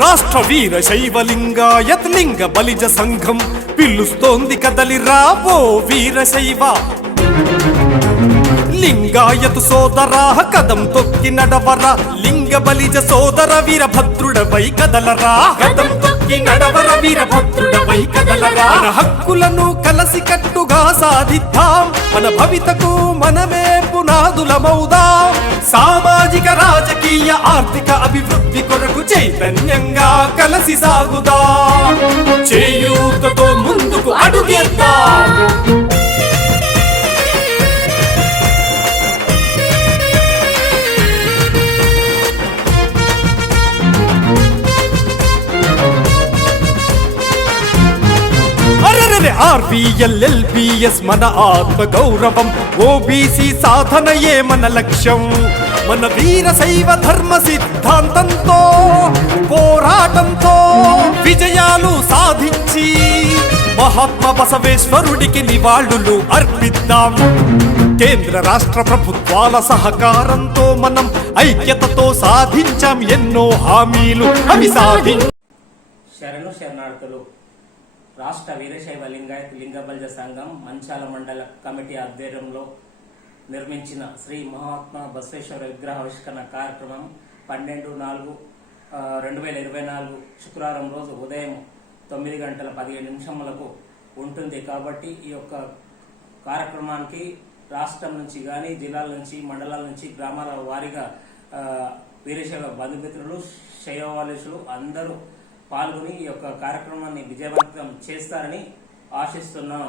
రాష్ట్ర వీర శైవలింగాయత్ లింగ బలిజ సంఘం పిలుస్తోంది కదలి రావో వీర శైవ. లింగాయతు సోదరా కదం తొక్కి నడవరా. లింగ బలిజ సోదర వీరభద్రుడవై కదలరా. కదం తొక్కి నడవర వీరభద్రుడవై కదలరా. మన హక్కులను కలసి కట్టుగా సాధిద్దాం. మన భవితకు మనమే పునాదులమౌదాం. సామాజిక రాజకీయ ఆర్థిక చైతన్యంగా కలసి సాగుదా. చేయూతతో ముందుకు అడుగేద్దాం. ఆర్పిఎల్ఎల్పిఎస్ మన ఆత్మ గౌరవం ఓబీసీ సాధనయే మన లక్ష్యం. మన వీర శైవ ధర్మ సిద్ధాంతంతో పోరాటంతో విజయాలు సాధించి మహాత్మ బసవేశ్వరుడికి నివాళులు అర్పిద్దాం. కేంద్ర రాష్ట్ర ప్రభుత్వాల సహకారంతో మనం ఐక్యతతో సాధించాం ఎన్నో హామీలు. అవి సాధి శరణు శరణార్థులు రాష్ట్ర వీరశైవ లింగాయత్ లింగబల్జ సంఘం మంచాల మండల కమిటీ ఆధ్వర్యంలో నిర్మించిన శ్రీ మహాత్మా బసవేశ్వర విగ్రహావిష్కరణ కార్యక్రమం పన్నెండు నాలుగు రెండు వేల ఇరవై నాలుగు శుక్రవారం రోజు ఉదయం తొమ్మిది గంటల పదిహేను నిమిషములకు ఉంటుంది. కాబట్టి ఈ యొక్క కార్యక్రమానికి రాష్ట్రం నుంచి కానీ జిల్లాల నుంచి మండలాల నుంచి గ్రామాల వారీగా వీరశైవ బంధుమిత్రులు శైవవాలేషులు అందరూ పాల్గొని ఈ యొక్క కార్యక్రమాన్ని విజయవంతం చేస్తారని ఆశిస్తున్నాం.